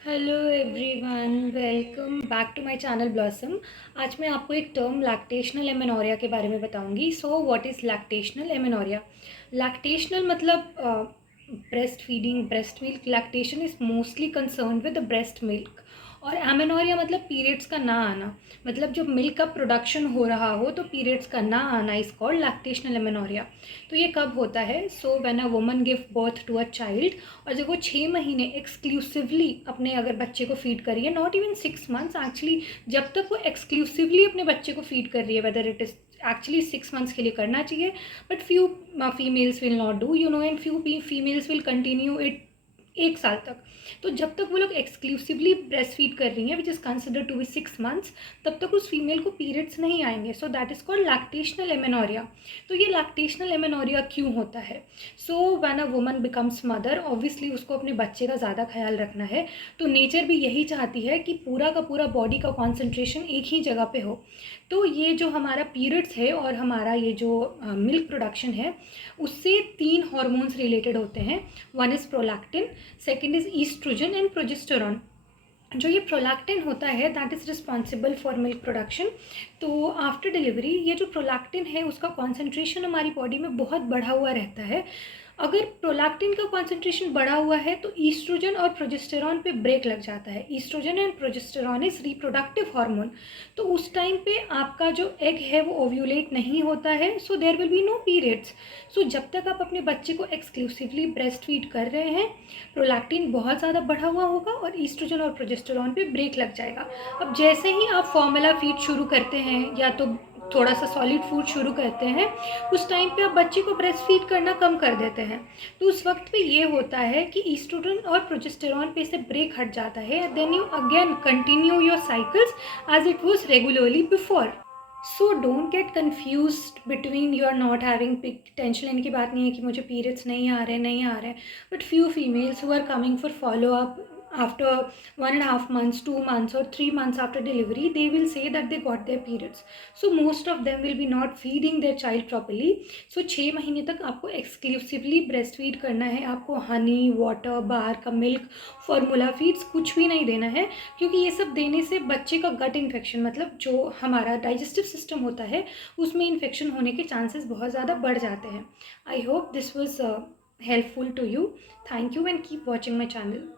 Hello everyone, welcome back to my channel Blossom. आज मैं आपको एक टर्म लैक्टेशनल एमेनोरिया के बारे में बताऊंगी। So what is lactational amenorrhea? Lactational मतलब breast feeding, breast milk. Lactation is mostly concern with the breast milk. और एमेनोरिया मतलब पीरियड्स का ना आना, मतलब जब मिल्क का प्रोडक्शन हो रहा हो तो पीरियड्स का ना आना इज़ कॉल्ड लैक्टेशनल एमेनोरिया। तो ये कब होता है? So when a woman give birth to a child, और जब वो 6 महीने एक्सक्लूसिवली अपने अगर बच्चे को फीड कर रही है, नॉट इवन 6 मंथ्स एक्चुअली, जब तक वो एक्सक्लूसिवली अपने बच्चे को फीड कर रही है, whether it is actually 6 months के लिए करना चाहिए, but few females will not do, you know, and few females will continue it 1 साल तक। तो जब तक वो लोग एक्सक्लूसिवली ब्रेस्ट फीड कर रही हैं, which is consider to be 6 months, तब तक उस फीमेल को पीरियड्स नहीं आएंगे। So that is called lactational amenorrhoea. तो ये लैक्टेशनल एमेनोरिया क्यों होता है? So when a woman becomes mother, obviously उसको अपने बच्चे का ज़्यादा ख्याल रखना है। तो नेचर भी यही चाहती है कि पूरा का पूरा बॉडी का कॉन्सेंट्रेशन एक ही जगह पे हो। तो ये जो हमारा पीरियड्स है और हमारा ये जो मिल्क प्रोडक्शन है, उससे 3 हॉर्मोन्स रिलेटेड होते हैं। One is prolactin, second is oestrogen and progesterone. जो ये प्रोलैक्टिन होता है that is responsible for milk production. तो आफ्टर डिलीवरी ये जो प्रोलैक्टिन है उसका कॉन्सेंट्रेशन हमारी बॉडी में बहुत बढ़ा हुआ रहता है। अगर प्रोलैक्टिन का कॉन्सेंट्रेशन बढ़ा हुआ है तो ईस्ट्रोजन और प्रोजेस्टेरॉन पे ब्रेक लग जाता है। Oestrogen and progesterone is reproductive hormone. तो उस टाइम पे आपका जो एग है वो ओव्यूलेट नहीं होता है, so there will be no periods. So जब तक आप अपने बच्चे को एक्सक्लूसिवली ब्रेस्ट फीड कर रहे हैं, प्रोलैक्टिन बहुत ज़्यादा बढ़ा हुआ होगा और ईस्ट्रोजन और प्रोजेस्टेरॉन पे ब्रेक लग जाएगा। अब जैसे ही आप फॉर्मूला फीड शुरू करते हैं या तो थोड़ा सा सॉलिड फूड शुरू करते हैं, उस टाइम पे आप बच्चे को ब्रेस्ट फीड करना कम कर देते हैं। तो उस वक्त पे ये होता है कि ईस्ट्रोजन और प्रोजेस्टेरॉन पे से ब्रेक हट जाता है, then you again continue your cycles as it was regularly before. So don't get confuse between you are not having. Tension लेने की बात नहीं है कि मुझे पीरियड्स नहीं आ रहे, but few females who are coming for follow up after 1.5 months, 2 months or 3 months after delivery, they will say that they got their periods. So most of them will be not feeding their child properly. So 6 महीने तक आपको exclusively breast feed करना है। आपको Honey, water, बाहर का milk, formula feeds कुछ भी नहीं देना है, क्योंकि ये सब देने से बच्चे का गट इन्फेक्शन, मतलब जो हमारा डाइजेस्टिव सिस्टम होता है उसमें इन्फेक्शन होने के चांसेस बहुत ज़्यादा बढ़ जाते हैं। I hope this was helpful to you. Thank you and keep watching my channel.